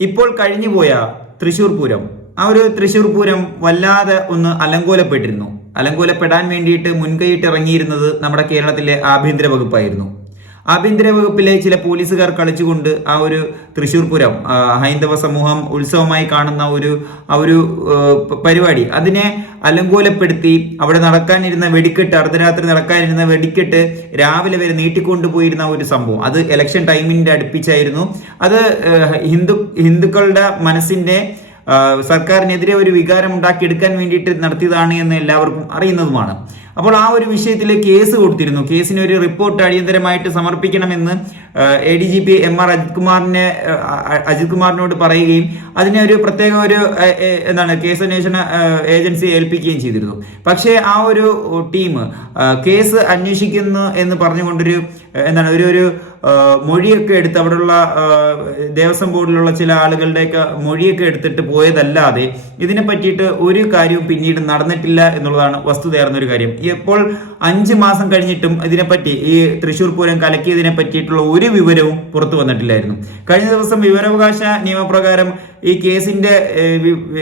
ഇപ്പോൾ കഴിഞ്ഞുപോയ തൃശൂർ പൂരം. ആ ഒരു തൃശൂർ പൂരം വല്ലാതെ ഒന്ന് അലങ്കോലപ്പെട്ടിരുന്നു. അലങ്കോലപ്പെടാൻ വേണ്ടിയിട്ട് മുൻകൈയിട്ട് ഇറങ്ങിയിരുന്നത് നമ്മുടെ കേരളത്തിലെ ആഭ്യന്തര വകുപ്പായിരുന്നു. ആഭ്യന്തര വകുപ്പിലെ ചില പോലീസുകാർ കളിച്ചുകൊണ്ട് ആ ഒരു തൃശൂർ പൂരം ഹൈന്ദവ സമൂഹം ഉത്സവമായി കാണുന്ന ഒരു ആ ഒരു പരിപാടി. അതിനെ അലങ്കോലപ്പെടുത്തി അവിടെ നടക്കാനിരുന്ന വെടിക്കെട്ട് അർദ്ധരാത്രി നടക്കാനിരുന്ന വെടിക്കെട്ട് രാവിലെ വരെ നീട്ടിക്കൊണ്ടുപോയിരുന്ന ഒരു സംഭവം. അത് ഇലക്ഷൻ ടൈമിന്റെ അടുപ്പിച്ചായിരുന്നു. അത് ഹിന്ദു ഹിന്ദുക്കളുടെ മനസ്സിന്റെ സർക്കാരിനെതിരെ ഒരു വികാരം ഉണ്ടാക്കിയെടുക്കാൻ വേണ്ടിയിട്ട് നടത്തിയതാണ് എന്ന് എല്ലാവർക്കും അറിയുന്നതുമാണ്. അപ്പോൾ ആ ഒരു വിഷയത്തിൽ കേസ് കൊടുത്തിരുന്നു. കേസിന് ഒരു റിപ്പോർട്ട് അടിയന്തരമായിട്ട് സമർപ്പിക്കണമെന്ന് A D G P M R Ajith കുമാറിനെ അജിത് കുമാറിനോട് പറയുകയും അതിനെ ഒരു പ്രത്യേക ഒരു എന്താണ് കേസ് അന്വേഷണ ഏജൻസി ഏൽപ്പിക്കുകയും ചെയ്തിരുന്നു. പക്ഷേ ആ ഒരു ടീം കേസ് അന്വേഷിക്കുന്നു എന്ന് പറഞ്ഞുകൊണ്ടൊരു എന്താണ് ഒരു ഒരു മൊഴിയൊക്കെ എടുത്ത് അവിടെയുള്ള ദേവസ്വം ബോർഡിലുള്ള ചില ആളുകളുടെയൊക്കെ മൊഴിയൊക്കെ എടുത്തിട്ട് പോയതല്ലാതെ ഇതിനെ പറ്റിയിട്ട് ഒരു കാര്യവും പിന്നീട് നടന്നിട്ടില്ല എന്നുള്ളതാണ് വസ്തുതയാർന്ന ഒരു കാര്യം. ഇപ്പോൾ അഞ്ച് മാസം കഴിഞ്ഞിട്ടും ഇതിനെപ്പറ്റി ഈ തൃശൂർ പൂരം കലക്കിയതിനെ പറ്റിയിട്ടുള്ള ഒരു വിവരവും പുറത്തു വന്നിട്ടില്ലായിരുന്നു. കഴിഞ്ഞ ദിവസം വിവരാവകാശ നിയമപ്രകാരം ഈ കേസിന്റെ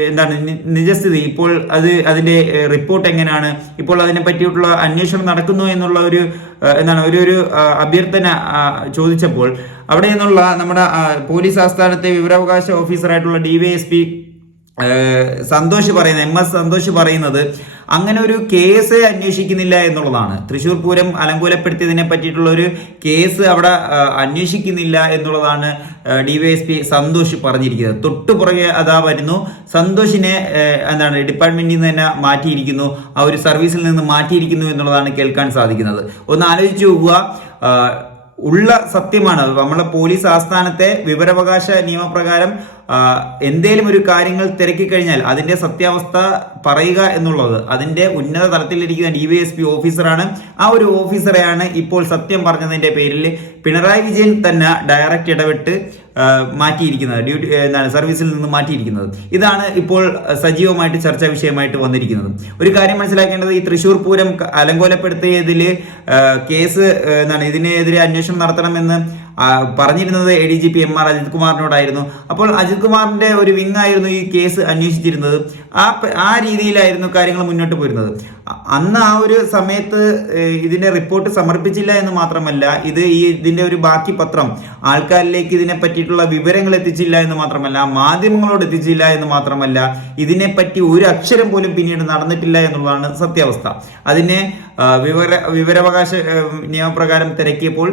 എന്താണ് നിജസ്ഥിതി ഇപ്പോൾ അത് അതിന്റെ റിപ്പോർട്ട് എങ്ങനെയാണ്? ഇപ്പോൾ അതിനെ പറ്റിയിട്ടുള്ള അന്വേഷണം നടക്കുന്നു എന്നുള്ള ഒരു എന്താണ് ഒരു ഒരു അഭ്യർത്ഥന ചോദിച്ചപ്പോൾ അവിടെ നിന്നുള്ള നമ്മുടെ പോലീസ് ആസ്ഥാനത്തെ വിവരാവകാശ ഓഫീസറായിട്ടുള്ള D Y S P Santhosh പറയുന്നത് എം എസ് സന്തോഷ് പറയുന്നത് അങ്ങനെ ഒരു കേസ് അന്വേഷിക്കുന്നില്ല എന്നുള്ളതാണ്. തൃശൂർ പൂരം അലങ്കൂലപ്പെടുത്തിയതിനെ പറ്റിയിട്ടുള്ള ഒരു കേസ് അവിടെ അന്വേഷിക്കുന്നില്ല എന്നുള്ളതാണ് ഡിവൈഎസ്പി സന്തോഷ് പറഞ്ഞിരിക്കുന്നത്. തൊട്ടു പുറകെ അതാ വരുന്നു. സന്തോഷിനെ എന്താണ് ഡിപ്പാർട്ട്മെന്റിൽ നിന്ന് തന്നെ മാറ്റിയിരിക്കുന്നു. ആ ഒരു സർവീസിൽ നിന്ന് മാറ്റിയിരിക്കുന്നു എന്നുള്ളതാണ് കേൾക്കാൻ സാധിക്കുന്നത്. ഒന്ന് ആലോചിച്ച് നോക്കുക. ഉള്ള സത്യമാണ്. നമ്മളെ പോലീസ് ആസ്ഥാനത്തെ വിവരാവകാശ നിയമപ്രകാരം എന്തേലും ഒരു കാര്യങ്ങൾ തിരക്കി കഴിഞ്ഞാൽ അതിന്റെ സത്യാവസ്ഥ പറയുക എന്നുള്ളത് അതിന്റെ ഉന്നത തലത്തിലിരിക്കുന്ന ഡി വൈ എസ് പി ഓഫീസറാണ്. ആ ഒരു ഓഫീസറെയാണ് ഇപ്പോൾ സത്യം പറഞ്ഞതിന്റെ പേരിൽ പിണറായി വിജയൻ തന്നെ ഡയറക്റ്റ് ഇടപെട്ട് മാറ്റിയിരിക്കുന്നത്. ഡ്യൂട്ടി എന്താണ് സർവീസിൽ നിന്ന് മാറ്റിയിരിക്കുന്നത്. ഇതാണ് ഇപ്പോൾ സജീവമായിട്ട് ചർച്ചാ വിഷയമായിട്ട് വന്നിരിക്കുന്നത്. ഒരു കാര്യം മനസ്സിലാക്കേണ്ടത് ഈ തൃശൂർ പൂരം അലങ്കോലപ്പെടുത്തിയതിൽ കേസ് എന്താണ് ഇതിനെതിരെ അന്വേഷണം നടത്തണമെന്ന് പറഞ്ഞിരുന്നത് A D G P M R Ajith കുമാറിനോടായിരുന്നു അപ്പോൾ അജിത് കുമാറിന്റെ ഒരു വിങ് ആയിരുന്നു ഈ കേസ് അന്വേഷിച്ചിരുന്നത്. ആ ആ രീതിയിലായിരുന്നു കാര്യങ്ങൾ മുന്നോട്ട് പോയിരുന്നത്. അന്ന് ആ ഒരു സമയത്ത് ഇതിന്റെ റിപ്പോർട്ട് സമർപ്പിച്ചില്ല എന്ന് മാത്രമല്ല ഇത് ഈ ഇതിന്റെ ഒരു ബാക്കി പത്രം ആൾക്കാരിലേക്ക് ഇതിനെ പറ്റിയിട്ടുള്ള വിവരങ്ങൾ എത്തിച്ചില്ല എന്ന് മാത്രമല്ല മാധ്യമങ്ങളോട് എത്തിച്ചില്ല എന്ന് മാത്രമല്ല ഇതിനെ പറ്റി ഒരു അക്ഷരം പോലും പിന്നീട് നടന്നിട്ടില്ല എന്നുള്ളതാണ് സത്യാവസ്ഥ. അതിനെ വിവര വിവരാവകാശ നിയമപ്രകാരം തിരക്കിയപ്പോൾ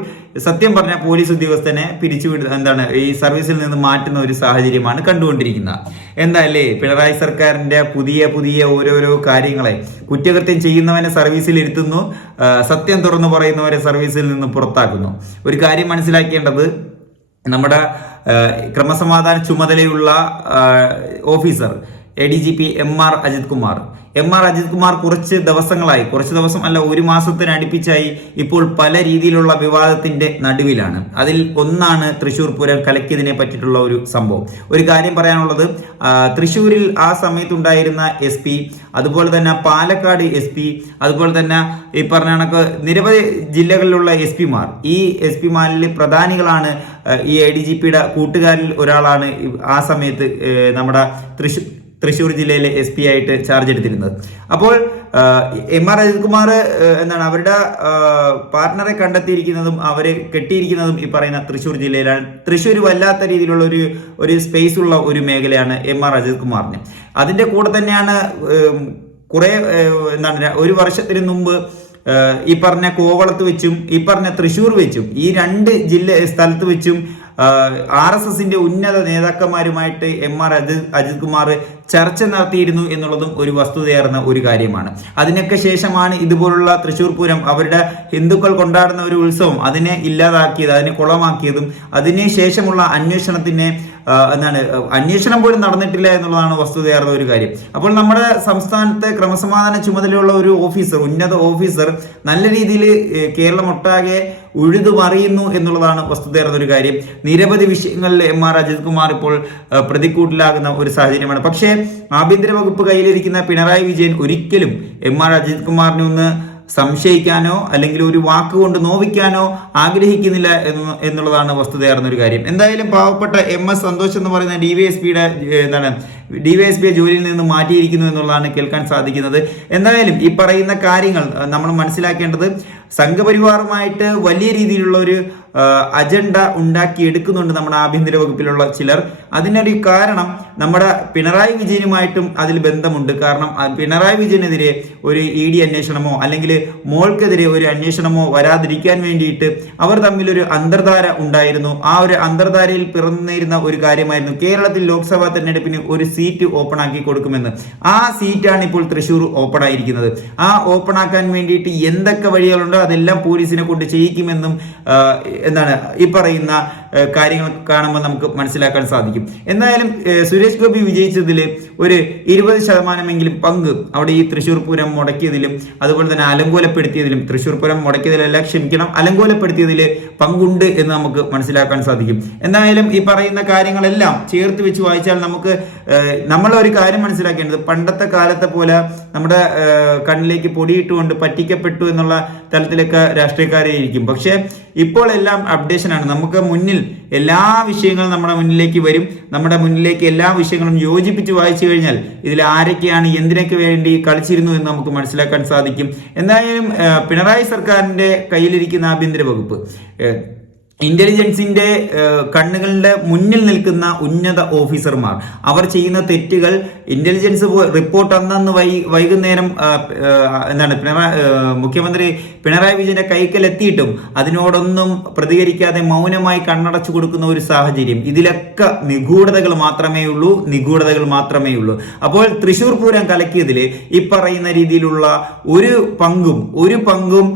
സത്യം പറഞ്ഞ പോലീസ് ഉദ്യോഗസ്ഥനെ പിരിച്ചുവിടുന്ന എന്താണ് ഈ സർവീസിൽ നിന്ന് മാറ്റുന്ന ഒരു സാഹചര്യമാണ് കണ്ടുകൊണ്ടിരിക്കുന്നത്. എന്തായാലേ പിണറായി സർക്കാരിന്റെ പുതിയ പുതിയ ഓരോരോ കാര്യങ്ങളെ കുറ്റകൃത്യം ചെയ്യുന്നവനെ സർവീസിൽ ഇരുത്തുന്നു സത്യം തുറന്നു പറയുന്നവരെ സർവീസിൽ നിന്ന് പുറത്താക്കുന്നു. ഒരു കാര്യം മനസ്സിലാക്കേണ്ടത് നമ്മുടെ ക്രമസമാധാന ചുമതലയുള്ള officer A D G P M R Ajith Kumar M R Ajith Kumar കുറച്ച് ദിവസങ്ങളായി കുറച്ച് ദിവസം അല്ല ഒരു മാസത്തിന് അടുപ്പിച്ചായി ഇപ്പോൾ പല രീതിയിലുള്ള വിവാദത്തിന്റെ നടുവിലാണ്. അതിൽ ഒന്നാണ് തൃശൂർ പൂരം കലക്കിയതിനെ പറ്റിയിട്ടുള്ള ഒരു സംഭവം. ഒരു കാര്യം പറയാനുള്ളത് തൃശൂരിൽ ആ സമയത്തുണ്ടായിരുന്ന എസ് പി അതുപോലെ തന്നെ പാലക്കാട് എസ് പി അതുപോലെ തന്നെ ഈ പറഞ്ഞ കണക്ക് നിരവധി ജില്ലകളിലുള്ള എസ് പിമാർ. ഈ എസ് പിമാരിൽ പ്രധാനികളാണ് ഈ എ ഡി ജി പിയുടെ കൂട്ടുകാരിൽ ഒരാളാണ് ആ സമയത്ത് നമ്മുടെ തൃശൂർ തൃശ്ശൂർ ജില്ലയിലെ എസ് പി ആയിട്ട് ചാർജ് എടുത്തിരുന്നത്. അപ്പോൾ എം ആർ അജിത്കുമാർ എന്താണ് അവരുടെ പാർട്ട്ണറെ കണ്ടെത്തിയിരിക്കുന്നതും അവരെ കെട്ടിയിരിക്കുന്നതും ഈ പറയുന്ന തൃശ്ശൂർ ജില്ലയിലാണ്. തൃശ്ശൂർ വല്ലാത്ത രീതിയിലുള്ള ഒരു ഒരു സ്പേസ് ഉള്ള ഒരു മേഖലയാണ് എം ആർ അജിത്കുമാറിന്. അതിന്റെ കൂടെ തന്നെയാണ് കുറേ എന്താണ് ഒരു വർഷത്തിന് മുമ്പ് ഈ പറഞ്ഞ കോവളത്ത് വെച്ചും ഈ പറഞ്ഞ തൃശ്ശൂർ വെച്ചും ഈ രണ്ട് ജില്ല സ്ഥലത്ത് വെച്ചും ആർ എസ് എസിന്റെ ഉന്നത നേതാക്കന്മാരുമായിട്ട് എം ആർ അജിത് അജിത് കുമാർ ചർച്ച നടത്തിയിരുന്നു എന്നുള്ളതും ഒരു വസ്തുതയാർന്ന ഒരു കാര്യമാണ്. അതിനൊക്കെ ശേഷമാണ് ഇതുപോലുള്ള തൃശ്ശൂർ പൂരം അവരുടെ ഹിന്ദുക്കൾ കൊണ്ടാടുന്ന ഒരു ഉത്സവം അതിനെ ഇല്ലാതാക്കിയത് അതിനെ കുളമാക്കിയതും അതിന് ശേഷമുള്ള അന്വേഷണത്തിനെ എന്താണ് അന്വേഷണം പോലും നടന്നിട്ടില്ല എന്നുള്ളതാണ് വസ്തുതയാർന്ന ഒരു കാര്യം. അപ്പോൾ നമ്മുടെ സംസ്ഥാനത്തെ ക്രമസമാധാന ചുമതലയുള്ള ഒരു ഓഫീസർ ഉന്നത ഓഫീസർ നല്ല രീതിയിൽ കേരളം ഒട്ടാകെ ഉഴുതു മറിയുന്നു എന്നുള്ളതാണ് വസ്തുതയാർന്ന ഒരു കാര്യം. നിരവധി വിഷയങ്ങളിൽ എം ആർ അജിത് കുമാർ ഇപ്പോൾ പ്രതിക്കൂട്ടിലാകുന്ന ഒരു സാഹചര്യമാണ്. പക്ഷേ ആഭ്യന്തര വകുപ്പ് കയ്യിലിരിക്കുന്ന പിണറായി വിജയൻ ഒരിക്കലും എം ആർ അജിത് കുമാറിനെ ഒന്ന് സംശയിക്കാനോ അല്ലെങ്കിൽ ഒരു വാക്കുകൊണ്ട് നോവിക്കാനോ ആഗ്രഹിക്കുന്നില്ല എന്ന് എന്നുള്ളതാണ് വസ്തുതയാർന്ന ഒരു കാര്യം. എന്തായാലും പാവപ്പെട്ട എം എസ് സന്തോഷ് എന്ന് പറയുന്ന ഡി വൈ എസ് പിയുടെ എന്താണ് ഡി വൈ എസ് പിയെ ജോലിയിൽ നിന്ന് മാറ്റിയിരിക്കുന്നു എന്നുള്ളതാണ് കേൾക്കാൻ സാധിക്കുന്നത്. എന്തായാലും ഈ പറയുന്ന കാര്യങ്ങൾ നമ്മൾ മനസ്സിലാക്കേണ്ടത് സംഘപരിവാറുമായിട്ട് വലിയ രീതിയിലുള്ള ഒരു അജണ്ട ഉണ്ടാക്കി എടുക്കുന്നുണ്ട് നമ്മുടെ ആഭ്യന്തര വകുപ്പിലുള്ള ചിലർ. അതിനൊരു കാരണം നമ്മുടെ പിണറായി വിജയനുമായിട്ടും അതിൽ ബന്ധമുണ്ട്. കാരണം പിണറായി വിജയനെതിരെ ഒരു ഇ ഡി അന്വേഷണമോ അല്ലെങ്കിൽ മോൾക്കെതിരെ ഒരു അന്വേഷണമോ വരാതിരിക്കാൻ വേണ്ടിയിട്ട് അവർ തമ്മിലൊരു അന്തർധാര ഉണ്ടായിരുന്നു. ആ ഒരു അന്തർധാരയിൽ പിറന്നിരുന്ന ഒരു കാര്യമായിരുന്നു. കേരളത്തിൽ ലോക്സഭാ തെരഞ്ഞെടുപ്പിന് ഒരു സീറ്റ് ഓപ്പൺ ആക്കി കൊടുക്കുമെന്ന്. ആ സീറ്റാണ് ഇപ്പോൾ തൃശ്ശൂർ ഓപ്പൺ ആയിരിക്കുന്നത്. ആ ഓപ്പൺ ആക്കാൻ വേണ്ടിയിട്ട് എന്തൊക്കെ വഴികളുണ്ടോ? അതെല്ലാം പോലീസിനെ കൊണ്ട് ചെയ്യിക്കുമെന്നും എന്താണ് ഈ പറയുന്ന കാര്യങ്ങൾ കാണുമ്പോൾ നമുക്ക് മനസ്സിലാക്കാൻ സാധിക്കും. എന്തായാലും സുരേഷ് ഗോപി വിജയിച്ചതിൽ ഒരു ഇരുപത് ശതമാനമെങ്കിലും പങ്ക് അവിടെ ഈ തൃശ്ശൂർ പൂരം മുടക്കിയതിലും അതുപോലെ തന്നെ അലങ്കോലപ്പെടുത്തിയതിലും തൃശ്ശൂർ പൂരം മുടക്കിയതിലല്ല ക്ഷമിക്കണം അലങ്കോലപ്പെടുത്തിയതിൽ പങ്കുണ്ട് എന്ന് നമുക്ക് മനസ്സിലാക്കാൻ സാധിക്കും. എന്തായാലും ഈ പറയുന്ന കാര്യങ്ങളെല്ലാം ചേർത്ത് വെച്ച് വായിച്ചാൽ നമുക്ക് നമ്മൾ ഒരു കാര്യം മനസ്സിലാക്കേണ്ടത് പണ്ടത്തെ കാലത്തെ പോലെ നമ്മുടെ കണ്ണിലേക്ക് പൊടിയിട്ടുകൊണ്ട് പറ്റിക്കപ്പെട്ടു എന്നുള്ള തലത്തിലൊക്കെ രാഷ്ട്രീയക്കാരെ ഇരിക്കും. പക്ഷേ ഇപ്പോൾ എല്ലാം അപ്ഡേഷൻ ആണ് നമുക്ക് മുന്നിൽ എല്ലാ വിഷയങ്ങളും നമ്മുടെ മുന്നിലേക്ക് വരും. നമ്മുടെ മുന്നിലേക്ക് എല്ലാ വിഷയങ്ങളും യോജിപ്പിച്ച് വായിച്ചു കഴിഞ്ഞാൽ ഇതിൽ ആരൊക്കെയാണ് എന്തിനൊക്കെ വേണ്ടി കളിച്ചിരുന്നു എന്ന് നമുക്ക് മനസ്സിലാക്കാൻ സാധിക്കും. എന്തായാലും പിണറായി സർക്കാരിന്റെ കയ്യിലിരിക്കുന്ന ആഭ്യന്തര വകുപ്പ് ഇന്റലിജൻസിന്റെ കണ്ണുകളുടെ മുന്നിൽ നിൽക്കുന്ന ഉന്നത ഓഫീസർമാർ. അവർ ചെയ്യുന്ന തെറ്റുകൾ ഇന്റലിജൻസ് റിപ്പോർട്ട് അന്നന്ന് വൈ വൈകുന്നേരം എന്താണ് പിണറായി മുഖ്യമന്ത്രി പിണറായി വിജയന്റെ കൈക്കൽ എത്തിയിട്ടും അതിനോടൊന്നും പ്രതികരിക്കാതെ മൗനമായി കണ്ണടച്ചു കൊടുക്കുന്ന ഒരു സാഹചര്യം. ഇതിലൊക്കെ നിഗൂഢതകൾ മാത്രമേ ഉള്ളൂ നിഗൂഢതകൾ മാത്രമേ ഉള്ളൂ. അപ്പോൾ തൃശൂർ പൂരം കലക്കിയതിൽ ഈ പറയുന്ന രീതിയിലുള്ള ഒരു പങ്കും ഒരു പങ്കും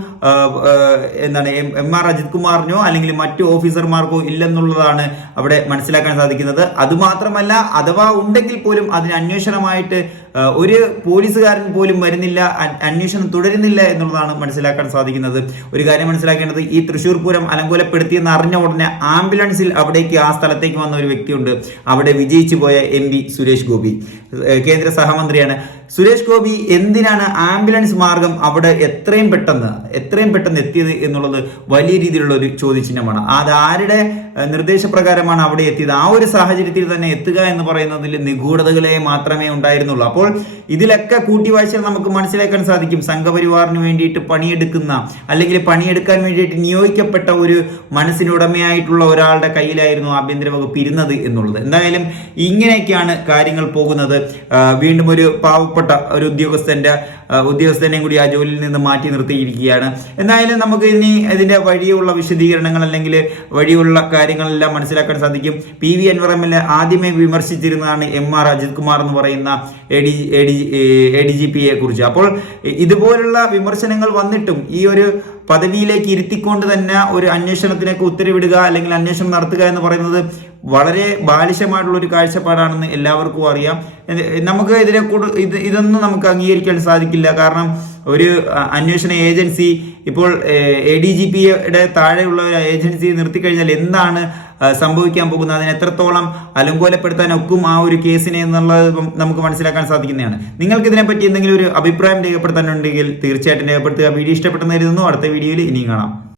എന്താണ് എം ആർ അജിത് കുമാറിനോ അല്ലെങ്കിൽ മറ്റു ഓഫീസർമാർക്കോ ഇല്ലെന്നുള്ളതാണ് അവിടെ മനസ്സിലാക്കാൻ സാധിക്കുന്നത്. അതുമാത്രമല്ല അഥവാ ഉണ്ടെങ്കിൽ പോലും അതിന് അന്വേഷണമായിട്ട് ഒരു പോലീസുകാരൻ പോലും വരുന്നില്ല അന്വേഷണം തുടരുന്നില്ല എന്നുള്ളതാണ് മനസ്സിലാക്കാൻ സാധിക്കുന്നത്. ഒരു കാര്യം മനസ്സിലാക്കേണ്ടത് ഈ തൃശ്ശൂർ പൂരം അലങ്കോലപ്പെടുത്തിയെന്ന് അറിഞ്ഞ ഉടനെ ആംബുലൻസിൽ അവിടേക്ക് ആ സ്ഥലത്തേക്ക് വന്ന ഒരു വ്യക്തിയുണ്ട്. അവിടെ വിജയിച്ചു പോയ എം സുരേഷ് ഗോപി. കേന്ദ്ര സഹമന്ത്രിയാണ്. സുരേഷ് ഗോപി എന്തിനാണ് ആംബുലൻസ് മാർഗം അവിടെ എത്രയും പെട്ടെന്ന് എത്രയും പെട്ടെന്ന് എത്തിയത് എന്നുള്ളത് വലിയ രീതിയിലുള്ള ഒരു ചോദ്യചിഹ്നമാണ്. അത് ആരുടെ ഏഹ് നിർദ്ദേശപ്രകാരമാണ് അവിടെ എത്തിയത്. ആ ഒരു സാഹചര്യത്തിൽ തന്നെ എത്തുക എന്ന് പറയുന്നതിൽ നിഗൂഢതകളെ മാത്രമേ ഉണ്ടായിരുന്നുള്ളൂ. അപ്പോൾ ഇതിലൊക്കെ വായിച്ചാൽ നമുക്ക് മനസ്സിലാക്കാൻ സാധിക്കും. സംഘപരിവാറിന് വേണ്ടിയിട്ട് പണിയെടുക്കുന്ന അല്ലെങ്കിൽ പണിയെടുക്കാൻ വേണ്ടിയിട്ട് നിയോഗിക്കപ്പെട്ട ഒരു മനസ്സിനുടമയായിട്ടുള്ള ഒരാളുടെ കയ്യിലായിരുന്നു ആഭ്യന്തര വകുപ്പ് ഇരുന്നത് എന്നുള്ളത്. എന്തായാലും ഇങ്ങനെയൊക്കെയാണ് കാര്യങ്ങൾ പോകുന്നത്. വീണ്ടും ഒരു പാവപ്പെട്ട ഒരു ഉദ്യോഗസ്ഥന്റെ ഉദ്യോഗസ്ഥനെയും കൂടി ആ ജോലിയിൽ നിന്ന് മാറ്റി നിർത്തിയിരിക്കുകയാണ്. എന്തായാലും നമുക്ക് ഇനി ഇതിന്റെ വഴിയുള്ള വിശദീകരണങ്ങൾ അല്ലെങ്കിൽ വഴിയുള്ള കാര്യങ്ങളെല്ലാം മനസ്സിലാക്കാൻ സാധിക്കും. പി വി അൻവർ ആദ്യമേ വിമർശിച്ചിരുന്നതാണ് എം ആർ അജിത് കുമാർ എന്ന് പറയുന്ന A D A D A D G പിയെ കുറിച്ച്. അപ്പോൾ ഇതുപോലുള്ള വിമർശനങ്ങൾ വന്നിട്ടും ഈ ഒരു പദവിയിലേക്ക് ഇരുത്തിക്കൊണ്ട് തന്നെ ഒരു അന്വേഷണത്തിനൊക്കെ ഉത്തരവിടുക അല്ലെങ്കിൽ അന്വേഷണം നടത്തുക എന്ന് പറയുന്നത് വളരെ ബാലിശമായിട്ടുള്ള ഒരു കാഴ്ചപ്പാടാണെന്ന് എല്ലാവർക്കും അറിയാം. നമുക്ക് ഇതിനെ കൂടു ഇത് ഇതൊന്നും നമുക്ക് അംഗീകരിക്കാൻ സാധിക്കില്ല. കാരണം ഒരു അന്വേഷണ ഏജൻസി ഇപ്പോൾ എ ഡി ജി പിയുടെ താഴെയുള്ള ഒരു ഏജൻസി നിർത്തിക്കഴിഞ്ഞാൽ എന്താണ് സംഭവിക്കാൻ പോകുന്നത്? അതിനെ എത്രത്തോളം അലങ്കോലപ്പെടുത്താൻ ഒക്കും ആ ഒരു കേസിനെ എന്നുള്ളത് നമുക്ക് മനസ്സിലാക്കാൻ സാധിക്കുന്നതാണ്. നിങ്ങൾക്ക് ഇതിനെപ്പറ്റി എന്തെങ്കിലും ഒരു അഭിപ്രായം രേഖപ്പെടുത്താനുണ്ടെങ്കിൽ തീർച്ചയായിട്ടും രേഖപ്പെടുത്തുക. വീഡിയോ ഇഷ്ടപ്പെട്ടെന്ന് കരുതുന്നു. അടുത്ത വീഡിയോയിൽ ഇനിയും കാണാം.